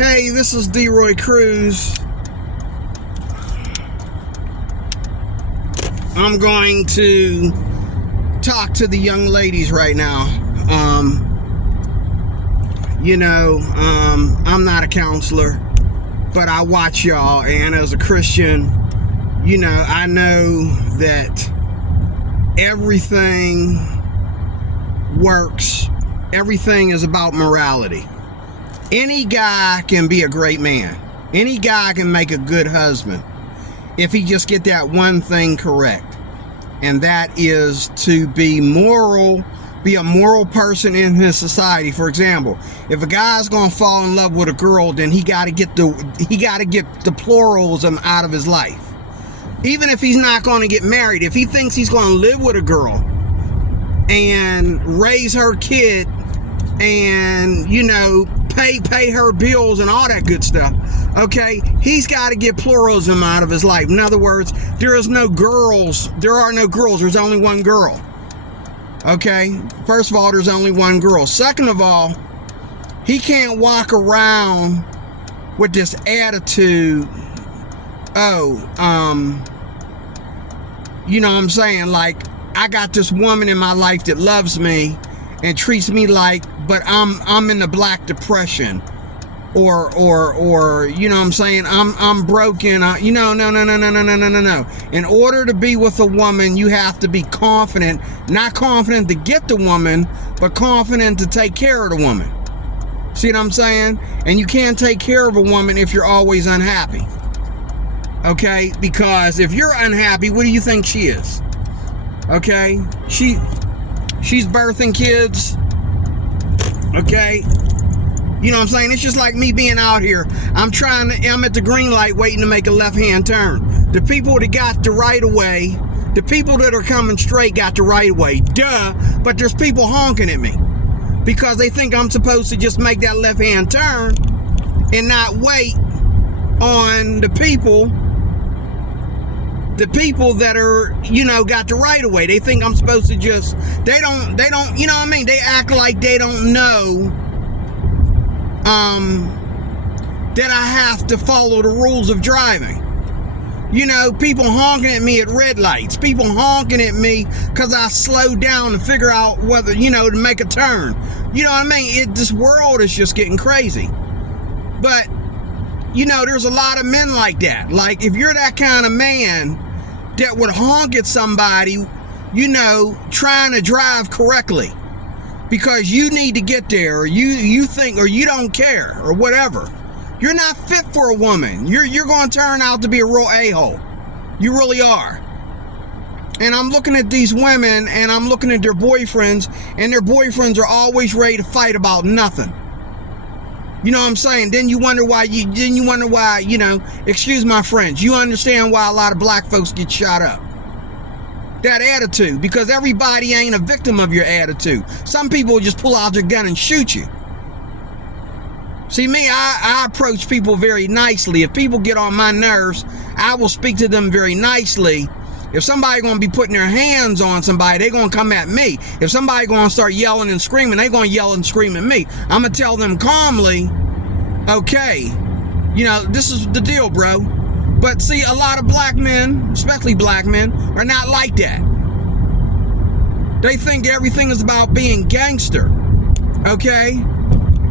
Hey, this is D-Roy Cruz. I'm going to talk to the young ladies right now. I'm not a counselor, but I watch y'all, and as a Christian, I know that everything works. Everything is about morality. Any guy can be a great man. Any guy can make a good husband if he just get that one thing correct. And that is to be moral, be a moral person in his society. For example, if a guy's gonna fall in love with a girl, then he gotta get the pluralism out of his life. Even if he's not gonna get married, if he thinks he's gonna live with a girl and raise her kid and pay her bills and all that good stuff, okay, he's got to get pluralism out of his life. In other words, there are no girls, there's only one girl. Okay, first of all, there's only one girl. Second of all, he can't walk around with this attitude, like, I got this woman in my life that loves me and treats me like, but I'm in the Black Depression, or I'm broken. No. In order to be with a woman, you have to be confident, not confident to get the woman, but confident to take care of the woman. See what I'm saying? And you can't take care of a woman if you're always unhappy. Okay? Because if you're unhappy, what do you think she is? Okay? She's birthing kids. Okay? You know what I'm saying? It's just like me being out here. I'm at the green light waiting to make a left-hand turn. The people that got the right of way, the people that are coming straight got the right of way. Duh. But there's people honking at me because they think I'm supposed to just make that left-hand turn and not wait on the people that are, got the right of way. They think I'm supposed to just, they don't, they act like they don't know that I have to follow the rules of driving. People honking at me at red lights, people honking at me because I slowed down to figure out whether, to make a turn. This world is just getting crazy. But, there's a lot of men like that. Like, if you're that kind of man that would honk at somebody, trying to drive correctly because you need to get there, or you think, or you don't care, or whatever, you're not fit for a woman. You're going to turn out to be a real a-hole. You really are. And I'm looking at these women, and I'm looking at their boyfriends, and their boyfriends are always ready to fight about nothing. You know what I'm saying? Then you wonder why, excuse my French, you understand why a lot of black folks get shot up. That attitude, because everybody ain't a victim of your attitude. Some people just pull out their gun and shoot you. See, me, I approach people very nicely. If people get on my nerves, I will speak to them very nicely. If somebody going to be putting their hands on somebody, they're going to come at me. If somebody going to start yelling and screaming, they're going to yell and scream at me. I'm going to tell them calmly, okay, this is the deal, bro. But see, a lot of black men, especially black men, are not like that. They think everything is about being gangster, okay?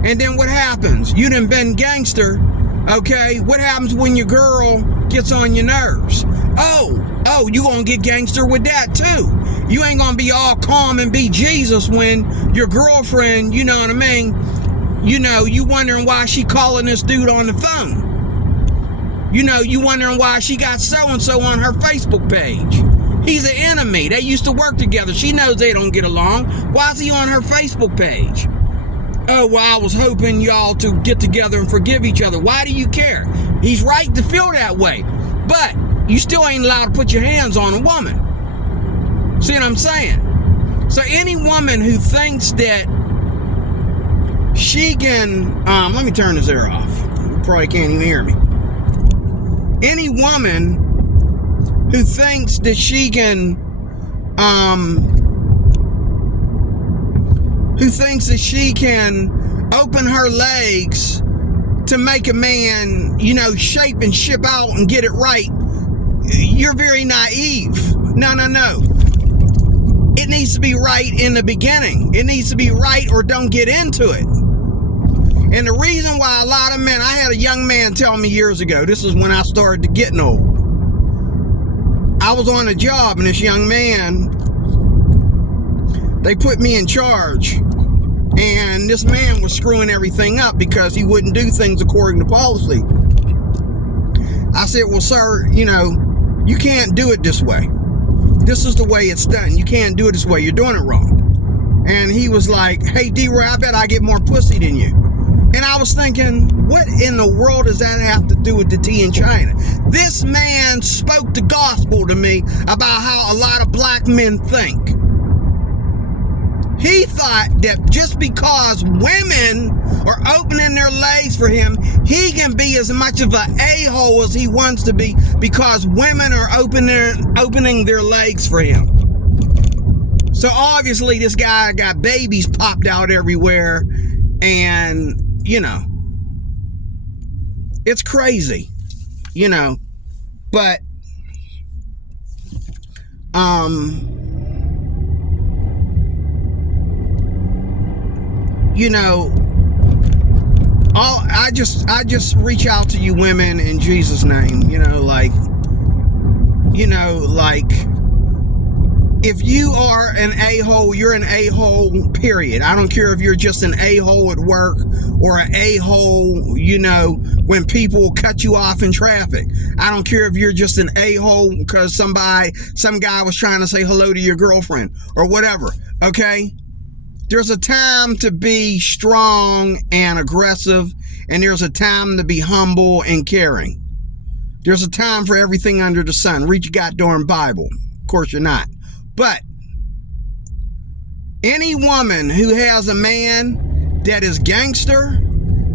And then what happens? You done been gangster, okay? What happens when your girl gets on your nerves? Oh, you gonna get gangster with that too. You ain't gonna be all calm and be Jesus when your girlfriend, you wondering why she calling this dude on the phone. You wondering why she got so-and-so on her Facebook page. He's an enemy. They used to work together. She knows they don't get along. Why is he on her Facebook page? Oh, well, I was hoping y'all to get together and forgive each other. Why do you care? He's right to feel that way. But you still ain't allowed to put your hands on a woman. See what I'm saying? So any woman who thinks that she can, let me turn this air off. You probably can't even hear me. Any woman who thinks that she can, open her legs to make a man, shape and ship out and get it right, you're very naive. No. It needs to be right in the beginning. It needs to be right or don't get into it. And the reason why a lot of men, I had a young man tell me years ago, this is when I started getting old. I was on a job and this young man, they put me in charge. And this man was screwing everything up because he wouldn't do things according to policy. I said, well, sir, you can't do it this way. This is the way it's done. You can't do it this way. You're doing it wrong. And he was like, hey, D-Roy, I bet I get more pussy than you. And I was thinking, what in the world does that have to do with the tea in China? This man spoke the gospel to me about how a lot of black men think. He thought that just because women are opening their legs for him, he can be as much of an a-hole as he wants to be because women are opening their legs for him. So obviously this guy got babies popped out everywhere, and it's crazy, but I just reach out to you women in Jesus' name, if you are an a-hole, you're an a-hole, period. I don't care if you're just an a-hole at work or an a-hole, when people cut you off in traffic. I don't care if you're just an a-hole because some guy was trying to say hello to your girlfriend or whatever, okay? There's a time to be strong and aggressive, and there's a time to be humble and caring. There's a time for everything under the sun. Read your goddamn Bible. Of course you're not. But any woman who has a man that is gangster,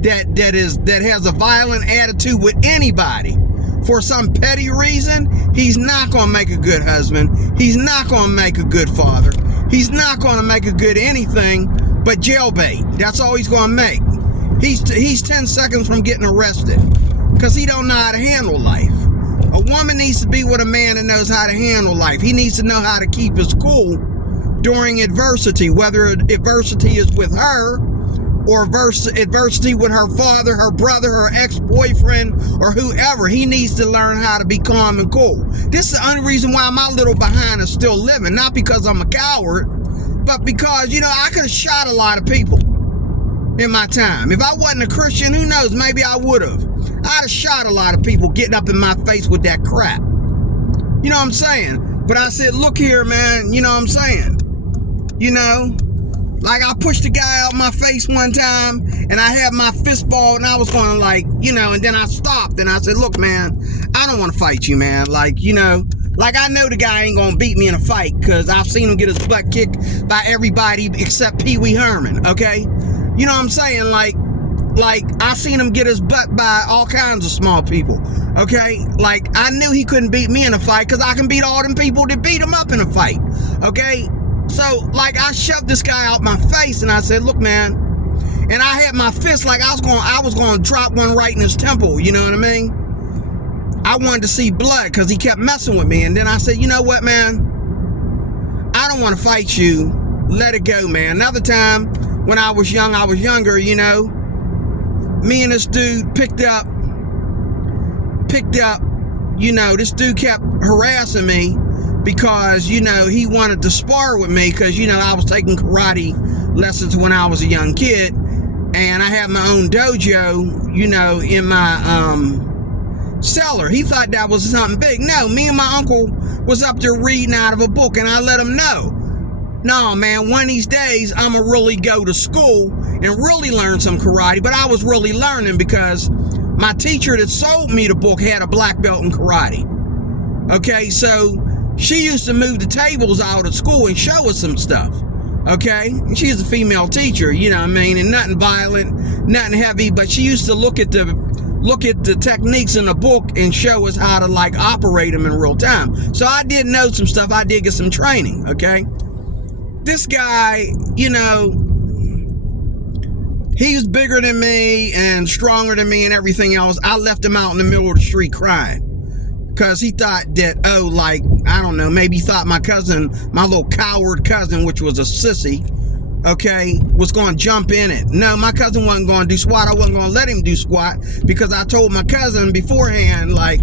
that has a violent attitude with anybody for some petty reason, he's not going to make a good husband. He's not going to make a good father. He's not going to make a good anything but jailbait. That's all he's going to make. He's 10 seconds from getting arrested because he don't know how to handle life. A woman needs to be with a man that knows how to handle life. He needs to know how to keep his cool during adversity, whether adversity is with her or adversity with her father, her brother, her ex-boyfriend, or whoever. He needs to learn how to be calm and cool. This is the only reason why my little behind is still living. Not because I'm a coward, but because, I could have shot a lot of people in my time. If I wasn't a Christian, who knows? Maybe I would have. I'd have shot a lot of people getting up in my face with that crap. You know what I'm saying? But I said, look here, man. You know what I'm saying? Like I pushed the guy out my face one time and I had my fist ball and I was going and then I stopped and I said, look, man, I don't want to fight you, man. I know the guy ain't going to beat me in a fight because I've seen him get his butt kicked by everybody except Pee Wee Herman, okay? You know what I'm saying? Like I seen him get his butt by all kinds of small people, okay? I knew he couldn't beat me in a fight because I can beat all them people that beat him up in a fight, okay? So, I shoved this guy out my face and I said, look, man, and I had my fist I was going to drop one right in his temple, you know what I mean? I wanted to see blood because he kept messing with me. And then I said, you know what, man? I don't want to fight you. Let it go, man. Another time when I was younger, me and this dude picked up, this dude kept harassing me because, he wanted to spar with me because, I was taking karate lessons when I was a young kid and I had my own dojo, in my cellar. He thought that was something big. No, me and my uncle was up there reading out of a book and I let him know, no, man, one of these days I'm going to really go to school and really learn some karate. But I was really learning because my teacher that sold me the book had a black belt in karate. Okay, so she used to move the tables out of school and show us some stuff. Okay, and she's a female teacher, and nothing violent, nothing heavy, but she used to look at the techniques in the book and show us how to operate them in real time. So I did know some stuff. I did get some training. Okay, this guy, He was bigger than me and stronger than me and everything else. I left him out in the middle of the street crying. Because he thought that, oh, like, I don't know, maybe he thought my cousin, my little coward cousin, which was a sissy, okay, was going to jump in it. No, my cousin wasn't going to do squat. I wasn't going to let him do squat because I told my cousin beforehand, like,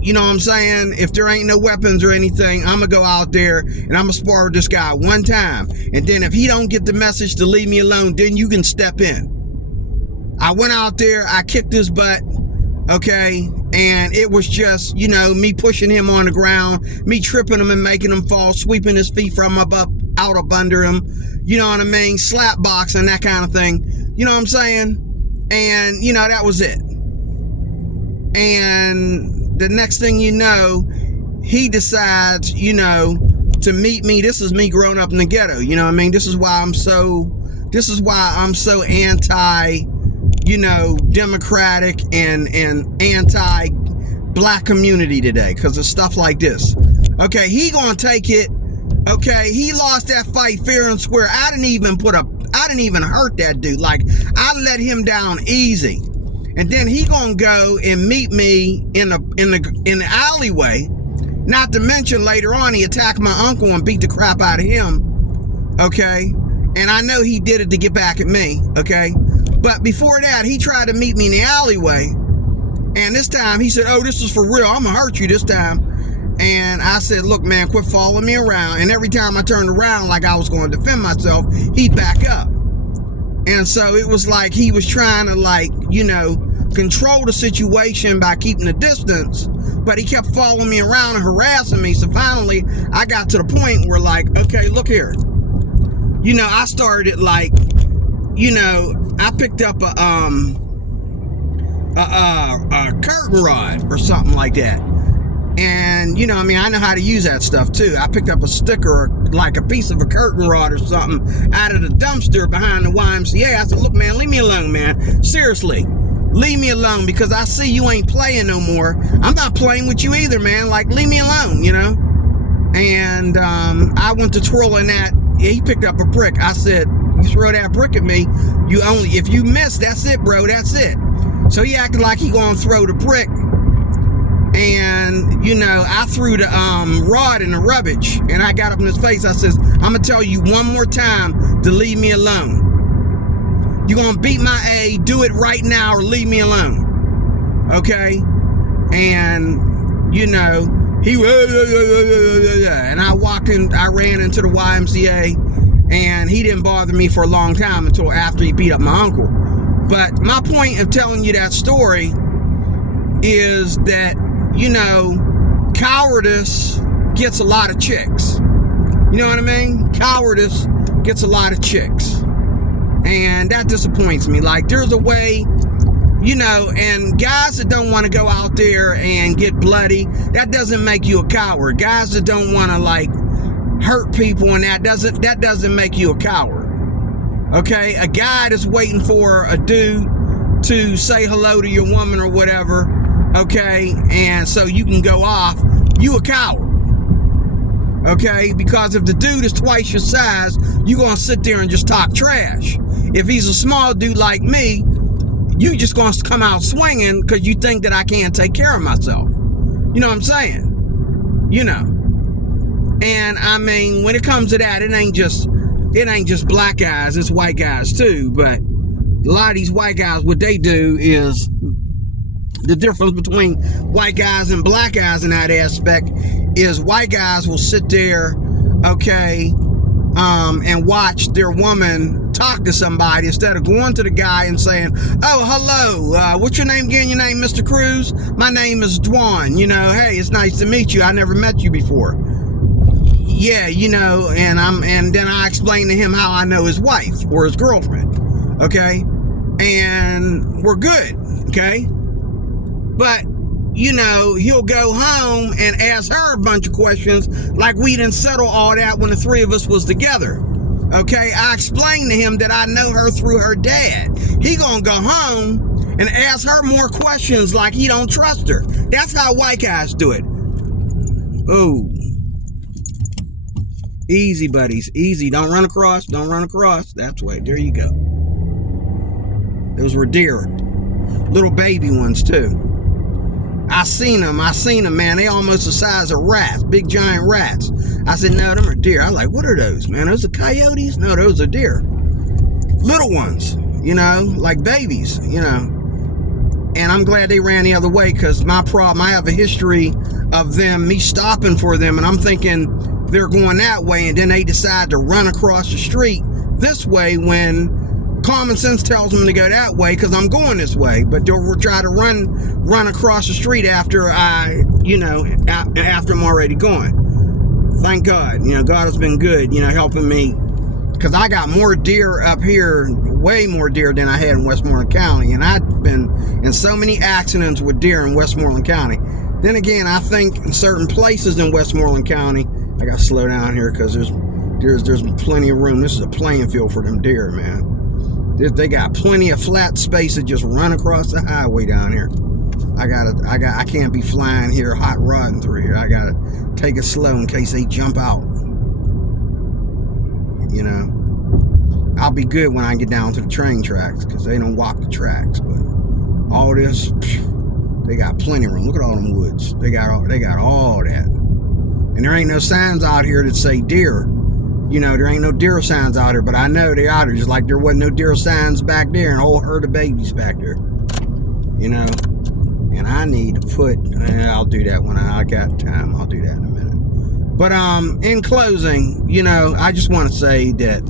you know what I'm saying? If there ain't no weapons or anything, I'm going to go out there and I'm going to spar with this guy one time. And then if he don't get the message to leave me alone, then you can step in. I went out there, I kicked his butt, okay, and it was just, you know, me pushing him on the ground, me tripping him and making him fall, sweeping his feet from up out up under him, you know what I mean, slap boxing, that kind of thing, you know what I'm saying? And, you know, that was it. And the next thing you know, he decides, you know, to meet me. This is me growing up in the ghetto, you know what I mean? This is why I'm so anti, you know, democratic and anti black community today because of stuff like this. Okay, he gonna take it. Okay, he lost that fight fair and square. I didn't even hurt that dude. Like, I let him down easy. And then he gonna go and meet me in the alleyway. Not to mention later on he attacked my uncle and beat the crap out of him. Okay, and I know he did it to get back at me. Okay, but before that he tried to meet me in the alleyway, and this time he said, "Oh, this is for real. I'm gonna hurt you this time." And I said, "Look, man, quit following me around." And every time I turned around like I was going to defend myself, he'd back up. And so it was like he was trying to, like, you know, control the situation by keeping a distance, but he kept following me around and harassing me. So finally I got to the point where, like, okay, look here, you know, I started, like, you know, I picked up a curtain rod or something like that. And, you know, I mean, I know how to use that stuff too. I picked up a sticker, like a piece of a curtain rod or something, out of the dumpster behind the YMCA. I said, "Look, man, leave me alone, man. Seriously, leave me alone, because I see you ain't playing no more. I'm not playing with you either, man. Like, leave me alone, you know?" And I went to twirling that. Yeah, he picked up a brick. I said, "You throw that brick at me, if you miss, that's it, bro. That's it." So he acted like he gonna throw the brick. And, you know, I threw the rod in the rubbish, and I got up in his face. I says, "I'm gonna tell you one more time to leave me alone. You're gonna beat my A, do it right now, or leave me alone." Okay? And, you know, he, and I ran into the YMCA, and he didn't bother me for a long time until after he beat up my uncle. But my point of telling you that story is that, you know, cowardice gets a lot of chicks. You know what I mean? Cowardice gets a lot of chicks. And that disappoints me. Like, there's a way, you know, and guys that don't want to go out there and get bloody, that doesn't make you a coward. Guys that don't want to, like, hurt people, and that doesn't make you a coward. Okay? A guy that's waiting for a dude to say hello to your woman or whatever, okay, and so you can go off, you a coward. Okay, because if the dude is twice your size, you gonna sit there and just talk trash. If he's a small dude like me, you just gonna come out swinging because you think that I can't take care of myself. You know what I'm saying? You know. And I mean, when it comes to that, it ain't just black guys, it's white guys too. But a lot of these white guys, what they do is, the difference between white guys and black guys in that aspect is white guys will sit there, okay, and watch their woman talk to somebody instead of going to the guy and saying, "Oh, hello, what's your name again? Your name, Mr. Cruz? My name is Dwan. You know, hey, it's nice to meet you. I never met you before." Yeah, you know, and then I explain to him how I know his wife or his girlfriend, okay, and we're good, okay. But, you know, he'll go home and ask her a bunch of questions like we didn't settle all that when the three of us was together. Okay, I explained to him that I know her through her dad. He gonna go home and ask her more questions like he don't trust her. That's how white guys do it. Oh. Easy, buddies. Easy. Don't run across. Don't run across. That's right. There you go. Those were deer. Little baby ones too. I seen them, man. They almost the size of rats, big giant rats. I said, no, them are deer. I like, what are those, man? Those are coyotes? No, those are deer. Little ones, you know, like babies, you know. And I'm glad they ran the other way, because my problem, I have a history of me stopping for them, and I'm thinking they're going that way, and then they decide to run across the street this way when common sense tells them to go that way, because I'm going this way. But they'll try to run across the street after after I'm already going. Thank God, you know, God has been good, you know, helping me, because I got more deer up here, way more deer than I had in Westmoreland County, and I've been in so many accidents with deer in Westmoreland County. Then again, I think in certain places in Westmoreland County, I gotta slow down here because there's plenty of room. This is a playing field for them deer, man. They got plenty of flat space to just run across the highway down here. I can't be flying here hot rodding through here. I gotta take it slow in case they jump out. You know, I'll be good when I get down to the train tracks, because they don't walk the tracks. But all this, they got plenty of room. Look at all them woods. They got all that. And there ain't no signs out here that say deer. You know, there ain't no deer signs out here, but I know they out here, just like there wasn't no deer signs back there and a whole herd of babies back there. You know, and I need to I'll do that when I got time. I'll do that in a minute. But in closing, you know, I just want to say that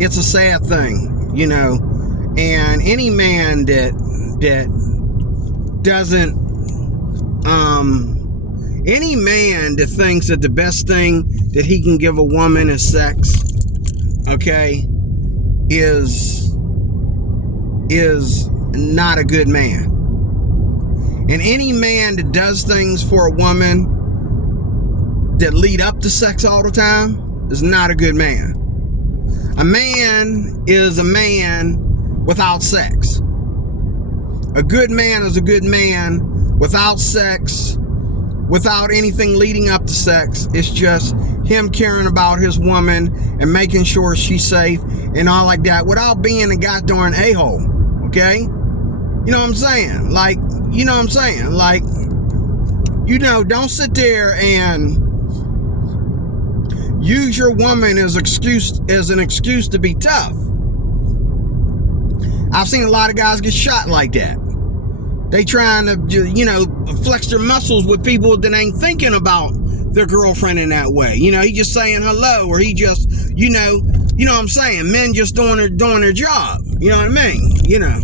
it's a sad thing, you know, and any man that doesn't any man that thinks that the best thing that he can give a woman is sex, okay, is not a good man. And any man that does things for a woman that lead up to sex all the time is not a good man. A man is a man without sex. A good man is a good man without sex, without anything leading up to sex. It's just him caring about his woman and making sure she's safe and all like that, without being a goddamn a-hole, okay? You know what I'm saying? Like, you know what I'm saying? Like, you know, don't sit there and use your woman as an excuse to be tough. I've seen a lot of guys get shot like that. They trying to, you know, flex their muscles with people that ain't thinking about their girlfriend in that way. You know, he just saying hello, or he just, you know what I'm saying? Men just doing their job. You know what I mean? You know.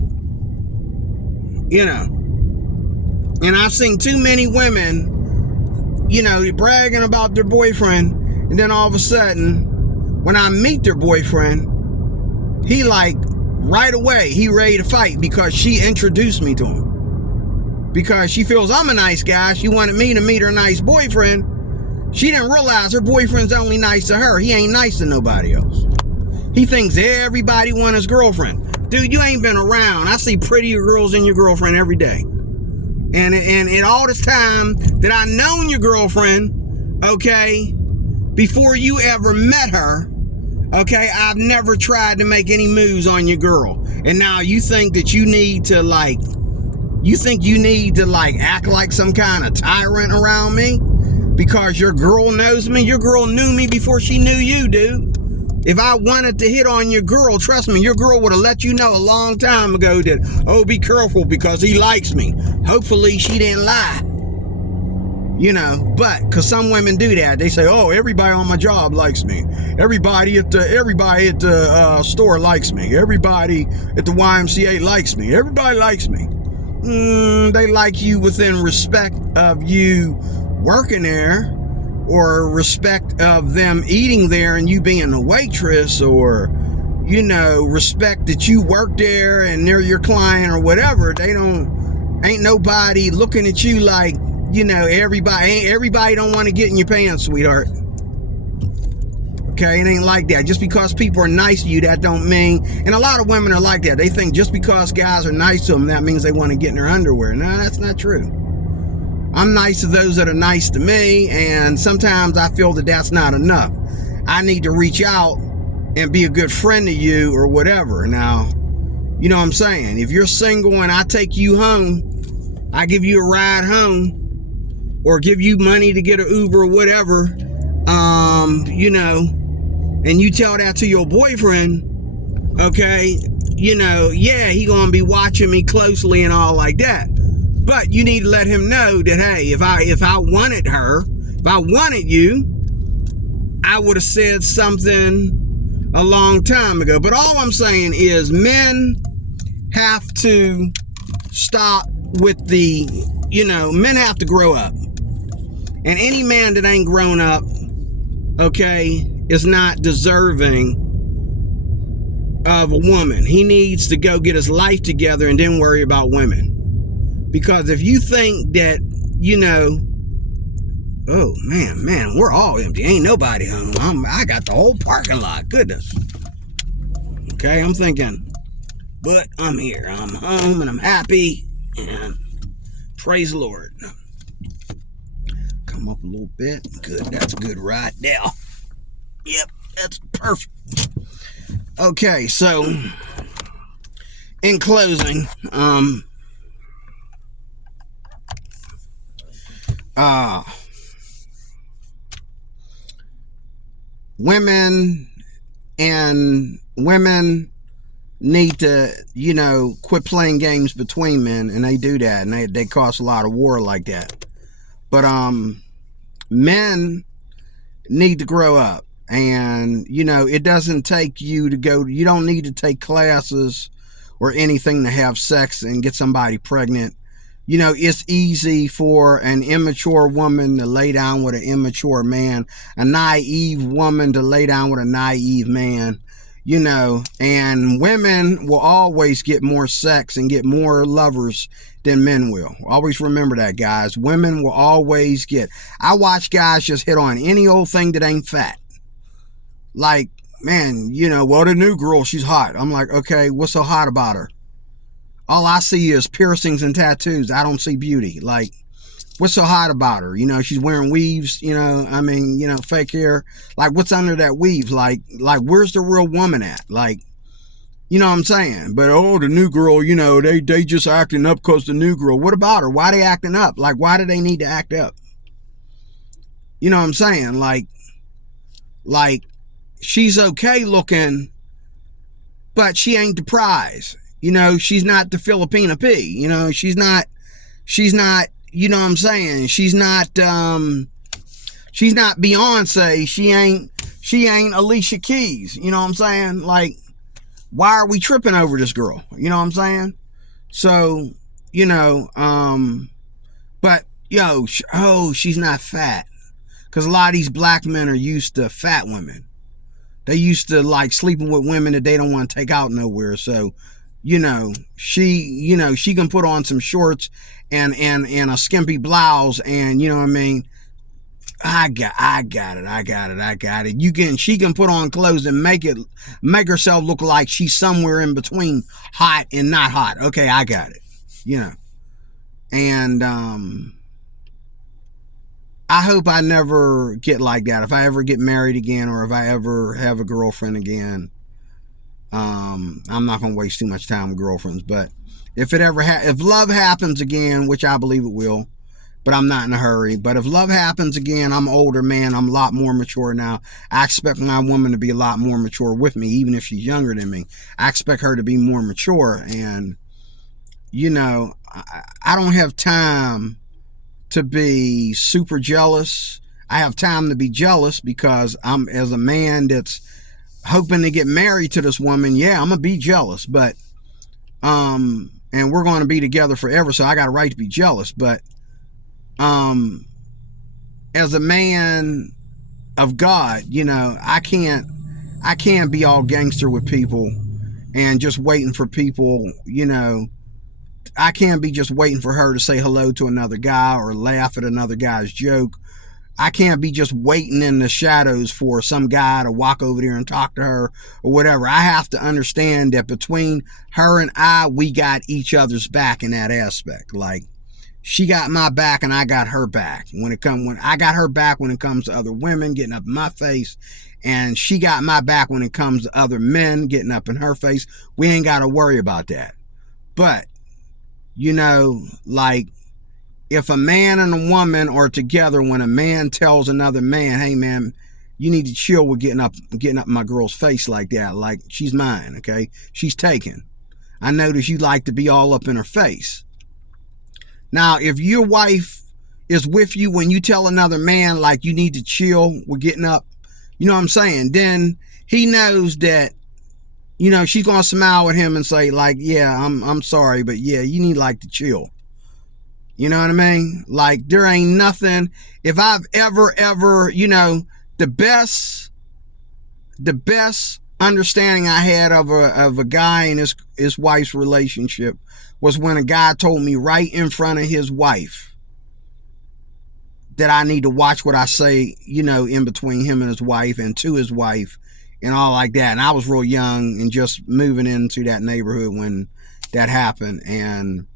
And I've seen too many women, you know, bragging about their boyfriend, and then all of a sudden, when I meet their boyfriend, he like, right away, he ready to fight because she introduced me to him. Because she feels I'm a nice guy. She wanted me to meet her nice boyfriend. She didn't realize her boyfriend's only nice to her. He ain't nice to nobody else. He thinks everybody wants his girlfriend. Dude, you ain't been around. I see prettier girls than your girlfriend every day. And all this time that I known your girlfriend, okay, before you ever met her, okay, I've never tried to make any moves on your girl. And now you think that you need to act like some kind of tyrant around me because your girl knows me? Your girl knew me before she knew you, dude. If I wanted to hit on your girl, trust me, your girl would have let you know a long time ago that, oh, be careful because he likes me. Hopefully she didn't lie. You know, but because some women do that, they say, "Oh, everybody on my job likes me. Everybody at the store likes me. Everybody at the YMCA likes me. Everybody likes me." They like you within respect of you working there, or respect of them eating there and you being a waitress, or, you know, respect that you work there and they're your client or whatever. Ain't nobody looking at you like, you know, everybody don't want to get in your pants, sweetheart. Okay, it ain't like that. Just because people are nice to you, that don't mean, and a lot of women are like that. They think just because guys are nice to them, that means they want to get in their underwear. No, that's not true. I'm nice to those that are nice to me, and sometimes I feel that that's not enough. I need to reach out and be a good friend to you or whatever. Now, you know what I'm saying? If you're single and I take you home, I give you a ride home, or give you money to get an Uber or whatever, you know, and you tell that to your boyfriend, okay, you know, yeah, he gonna be watching me closely and all like that. But you need to let him know that, hey, if I wanted her, if I wanted you, I would have said something a long time ago. But all I'm saying is men have to stop with the, you know, men have to grow up. And any man that ain't grown up, okay, is not deserving of a woman. He needs to go get his life together and then worry about women. Because if you think that, you know, oh man, we're all empty, ain't nobody home, I got the whole parking lot, goodness. Okay, I'm thinking, but I'm here, I'm home, and I'm happy, and praise the Lord. Come up a little bit, good, that's good right now. Yep, that's perfect. Okay, so in closing, women need to, you know, quit playing games between men, and they do that, and they cause a lot of war like that. But men need to grow up, and you know, it doesn't take you to go, you don't need to take classes or anything to have sex and get somebody pregnant. You know, it's easy for an immature woman to lay down with an immature man, a naive woman to lay down with a naive man, you know, and women will always get more sex and get more lovers than men will. Always remember that, guys. Women will always get, I watch guys just hit on any old thing that ain't fat. Like, man, you know, well, the new girl, she's hot. I'm like, okay, what's so hot about her? All I see is piercings and tattoos. I don't see beauty. Like, what's so hot about her? You know, she's wearing weaves, you know, I mean, you know, fake hair. Like, what's under that weave? Like, where's the real woman at? Like, you know what I'm saying? But, oh, the new girl, you know, they just acting up because the new girl. What about her? Why they acting up? Like, why do they need to act up? You know what I'm saying? Like, she's okay looking, but she ain't the prize. You know, she's not the Filipina P. You know, she's not, you know what I'm saying? She's not Beyonce. She ain't Alicia Keys. You know what I'm saying? Like, why are we tripping over this girl? You know what I'm saying? So, you know, but, yo, she's not fat. Because a lot of these black men are used to fat women. They used to, like, sleeping with women that they don't want to take out nowhere. So, you know, she can put on some shorts and a skimpy blouse, and you know what I mean, I got it. She can put on clothes and make herself look like she's somewhere in between hot and not hot. Okay, I got it. You know. And I hope I never get like that. If I ever get married again, or if I ever have a girlfriend again, I'm not going to waste too much time with girlfriends. But if love happens again, which I believe it will, but I'm not in a hurry. But if love happens again, I'm an older man. I'm a lot more mature now. I expect my woman to be a lot more mature with me, even if she's younger than me. I expect her to be more mature. And, you know, I don't have time to be super jealous. I have time to be jealous because I'm, as a man that's hoping to get married to this woman, yeah, I'm gonna be jealous, but and we're going to be together forever, so I got a right to be jealous. But as a man of God, you know, I can't be all gangster with people and just waiting for people, you know. I can't be just waiting for her to say hello to another guy or laugh at another guy's joke. I can't be just waiting in the shadows for some guy to walk over there and talk to her or whatever. I have to understand that between her and I, we got each other's back in that aspect. Like, she got my back and I got her back. When I got her back when it comes to other women getting up in my face and she got my back when it comes to other men getting up in her face. We ain't got to worry about that. But, you know, like, if a man and a woman are together, when a man tells another man, hey man, you need to chill with getting up my girl's face like that, like she's mine, okay? She's taken. I notice you like to be all up in her face. Now, if your wife is with you when you tell another man, like, you need to chill with getting up, you know what I'm saying? Then he knows that, you know, she's going to smile at him and say, like, yeah, I'm sorry, but yeah, you need, like, to chill. You know what I mean? Like, there ain't nothing, if I've ever, you know, the best understanding I had of a guy and his wife's relationship was when a guy told me right in front of his wife that I need to watch what I say, you know, in between him and his wife and to his wife and all like that. And I was real young and just moving into that neighborhood when that happened. And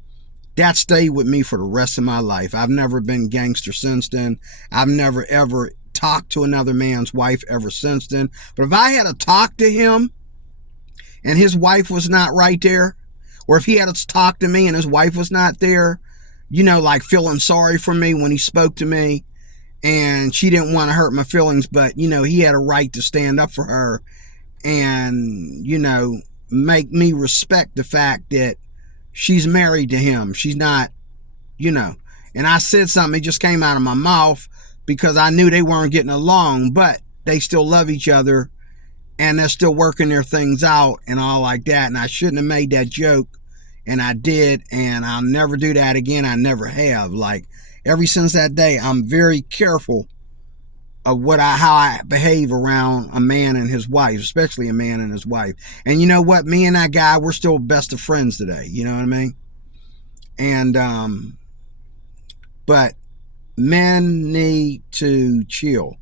that stayed with me for the rest of my life. I've never been gangster since then. I've never ever talked to another man's wife ever since then. But if I had to talk to him and his wife was not right there, or if he had to talk to me and his wife was not there, you know, like feeling sorry for me when he spoke to me and she didn't want to hurt my feelings, but, you know, he had a right to stand up for her and, you know, make me respect the fact that she's married to him. She's not, you know, and I said something, it just came out of my mouth because I knew they weren't getting along, but they still love each other and they're still working their things out and all like that. And I shouldn't have made that joke, and I did, and I'll never do that again. I never have. Like, ever since that day, I'm very careful of how I behave around a man and his wife, especially a man and his wife. And you know what? Me and that guy, we're still best of friends today. You know what I mean? And, but men need to chill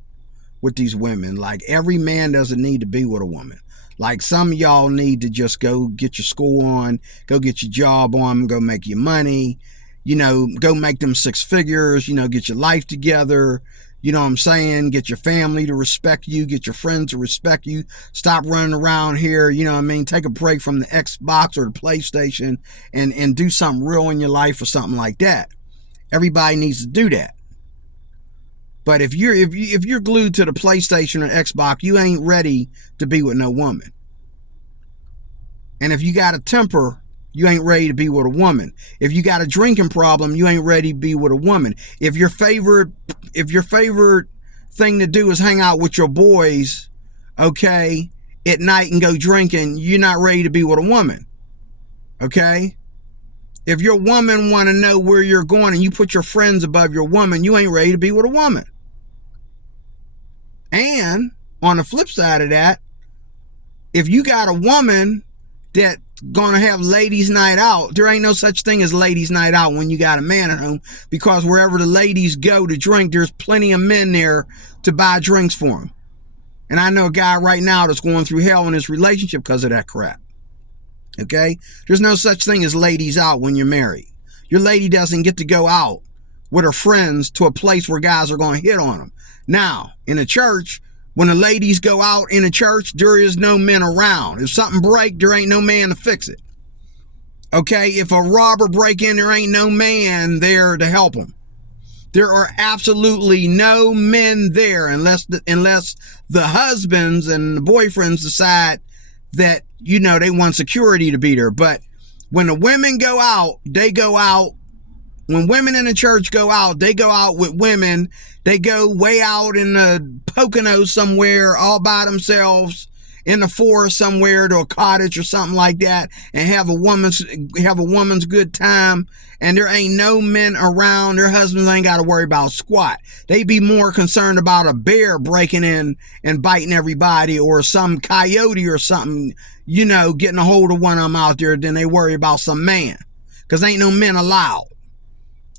with these women. Like, every man doesn't need to be with a woman. Like, some of y'all need to just go get your school on, go get your job on, go make your money, you know, go make them 6 figures, you know, get your life together. You know what I'm saying? Get your family to respect you. Get your friends to respect you. Stop running around here. You know what I mean? Take a break from the Xbox or the PlayStation and do something real in your life or something like that. Everybody needs to do that. But if you're glued to the PlayStation or Xbox, you ain't ready to be with no woman. And if you got a temper, you ain't ready to be with a woman. If you got a drinking problem, you ain't ready to be with a woman. If your favorite thing to do is hang out with your boys, okay, at night and go drinking, you're not ready to be with a woman. Okay? If your woman want to know where you're going and you put your friends above your woman, you ain't ready to be with a woman. And on the flip side of that, if you got a woman that gonna have ladies night out, there ain't no such thing as ladies night out when you got a man at home, because wherever the ladies go to drink, there's plenty of men there to buy drinks for them. And I know a guy right now that's going through hell in his relationship because of that crap. Okay? There's no such thing as ladies out when you're married. Your lady doesn't get to go out with her friends to a place where guys are going to hit on them. Now, in a church, when the ladies go out in a church, there is no men around. If something break, there ain't no man to fix it. Okay? If a robber break in, there ain't no man there to help him. There are absolutely no men there unless the husbands and the boyfriends decide that, you know, they want security to be there. But when the women go out, they go out. When women in the church go out, they go out with women. They go way out in the Poconos somewhere all by themselves in the forest somewhere to a cottage or something like that and have a woman's good time. And there ain't no men around. Their husbands ain't got to worry about squat. They be more concerned about a bear breaking in and biting everybody, or some coyote or something, you know, getting a hold of one of them out there, than they worry about some man, because ain't no men allowed.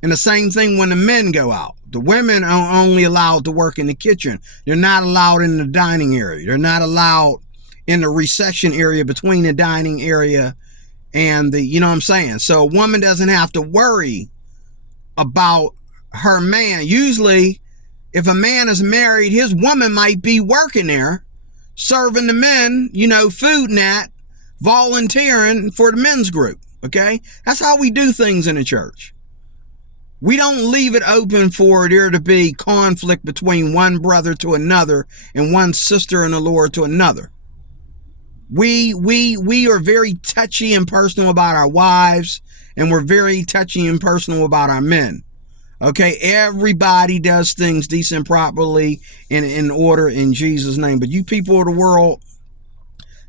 And the same thing when the men go out. The women are only allowed to work in the kitchen. They're not allowed in the dining area. They're not allowed in the reception area between the dining area and the, you know what I'm saying? So a woman doesn't have to worry about her man. Usually, if a man is married, his woman might be working there serving the men, food nat, volunteering for the men's group. Okay? That's how we do things in the church. We don't leave it open for there to be conflict between one brother to another and one sister in the Lord to another. We are very touchy and personal about our wives, and we're very touchy and personal about our men. Okay, everybody does things decent, properly, and in order in Jesus' name. But you people of the world,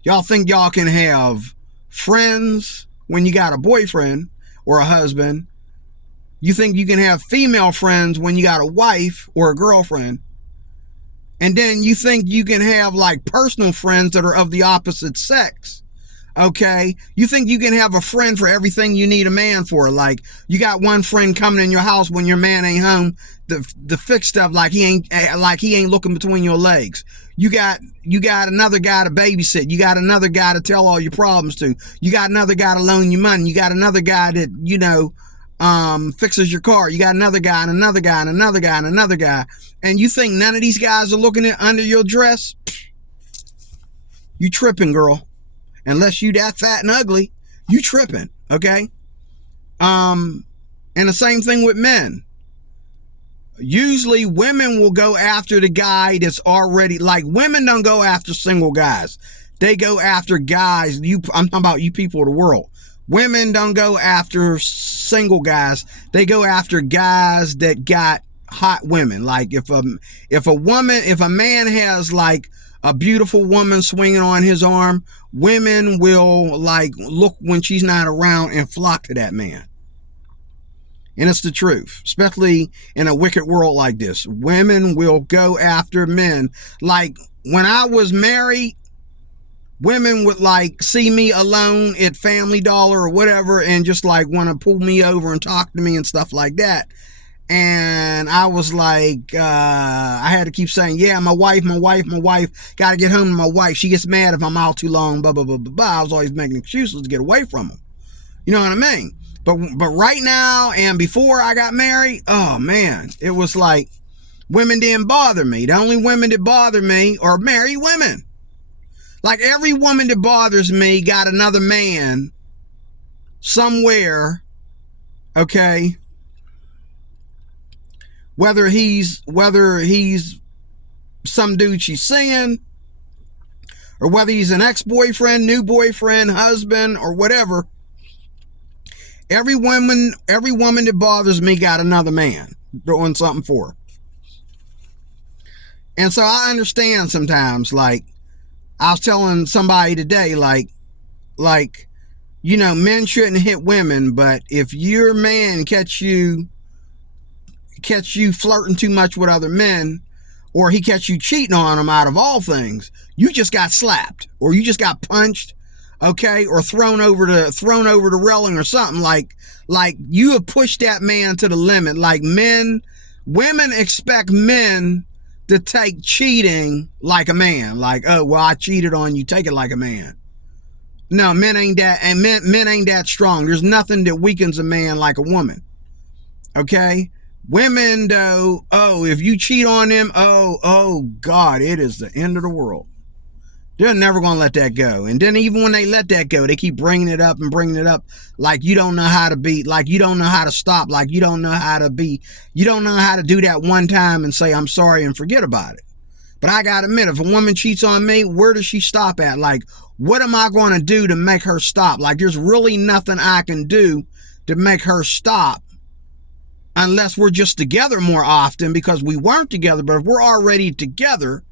y'all think y'all can have friends when you got a boyfriend or a husband. You think you can have female friends when you got a wife or a girlfriend. And then you think you can have like personal friends that are of the opposite sex. Okay, you think you can have a friend for everything you need a man for. Like you got one friend coming in your house when your man ain't home to fix stuff like he ain't looking between your legs. You got another guy to babysit. You got another guy to tell all your problems to. You got another guy to loan you money. You got another guy that, fixes your car. You got another guy and another guy and another guy and another guy. And you think none of these guys are looking at under your dress? You tripping, girl. Unless you that fat and ugly, you tripping, okay? And the same thing with men. Usually women will go after the guy that's already, like women don't go after single guys. They go after guys. I'm talking about you people of the world. Women don't go after single guys. They go after guys that got hot women. Like if a man has like a beautiful woman swinging on his arm, women will like look when she's not around and flock to that man. And it's the truth, especially in a wicked world like this. Women will go after men. Like when I was married, women would like see me alone at Family Dollar or whatever and just like want to pull me over and talk to me and stuff like that. And I was like, I had to keep saying, yeah, my wife, got to get home to my wife. She gets mad if I'm out too long, blah, blah, blah, blah, blah. I was always making excuses to get away from them. You know what I mean? But right now and before I got married, oh man, it was like women didn't bother me. The only women that bother me are married women. Like every woman that bothers me got another man somewhere, okay? Whether he's some dude she's seeing, or whether he's an ex-boyfriend, new boyfriend, husband, or whatever, every woman that bothers me got another man doing something for her. And so I understand sometimes, like, I was telling somebody today, like, men shouldn't hit women, but if your man catch you flirting too much with other men, or he catch you cheating on them out of all things, you just got slapped, or you just got punched, okay, or thrown over the railing or something. Like you have pushed that man to the limit. Like women expect men to take cheating like a man. Like, oh, well, I cheated on you, take it like a man. No, men ain't that, and men ain't that strong. There's nothing that weakens a man like a woman. Okay? Women, though, oh, if you cheat on them, oh God, it is the end of the world. They're never going to let that go. And then even when they let that go, they keep bringing it up like you don't know how to be, like you don't know how to stop, like you don't know how to do that one time and say, I'm sorry and forget about it. But I got to admit, if a woman cheats on me, where does she stop at? Like, what am I going to do to make her stop? Like, there's really nothing I can do to make her stop unless we're just together more often, because we weren't together. But if we're already together,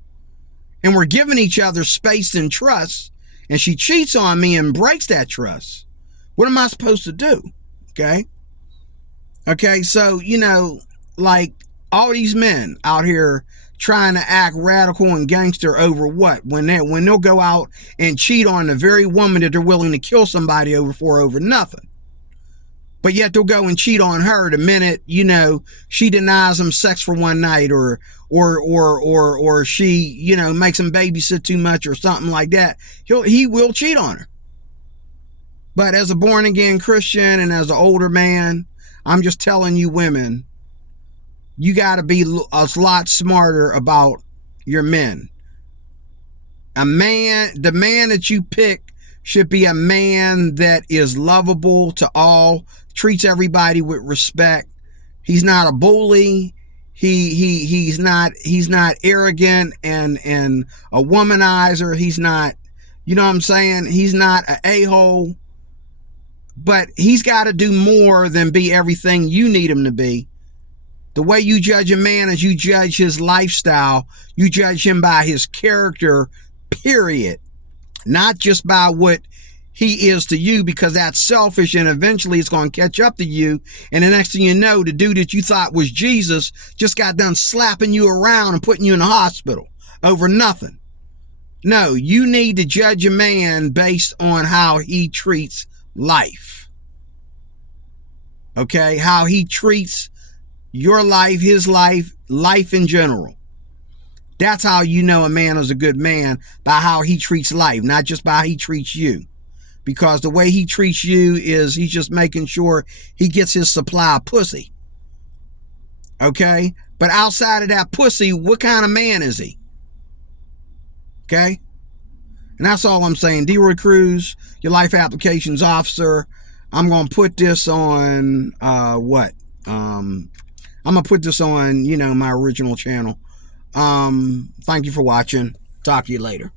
and we're giving each other space and trust, and she cheats on me and breaks that trust, what am I supposed to do? Okay, so, like all these men out here trying to act radical and gangster over what? When they'll go out and cheat on the very woman that they're willing to kill somebody over nothing. But yet they'll go and cheat on her the minute, she denies him sex for one night, or she, makes him babysit too much or something like that. He will cheat on her. But as a born again Christian and as an older man, I'm just telling you women, you got to be a lot smarter about your men. The man that you pick should be a man that is lovable to all, treats everybody with respect. He's not a bully. He's not arrogant and a womanizer. He's not, you know what I'm saying? He's not an a-hole. But he's got to do more than be everything you need him to be. The way you judge a man is you judge his lifestyle. You judge him by his character, period. Not just by what he is to you, because that's selfish and eventually it's going to catch up to you. And the next thing you know, the dude that you thought was Jesus just got done slapping you around and putting you in the hospital over nothing. No, you need to judge a man based on how he treats life. Okay? How he treats your life, his life, life in general. That's how you know a man is a good man, by how he treats life, not just by how he treats you. Because the way he treats you is he's just making sure he gets his supply of pussy. Okay? But outside of that pussy, what kind of man is he? Okay? And that's all I'm saying. D-Roy Cruz, your life applications officer. I'm going to put this on, I'm going to put this on, my original channel. Thank you for watching. Talk to you later.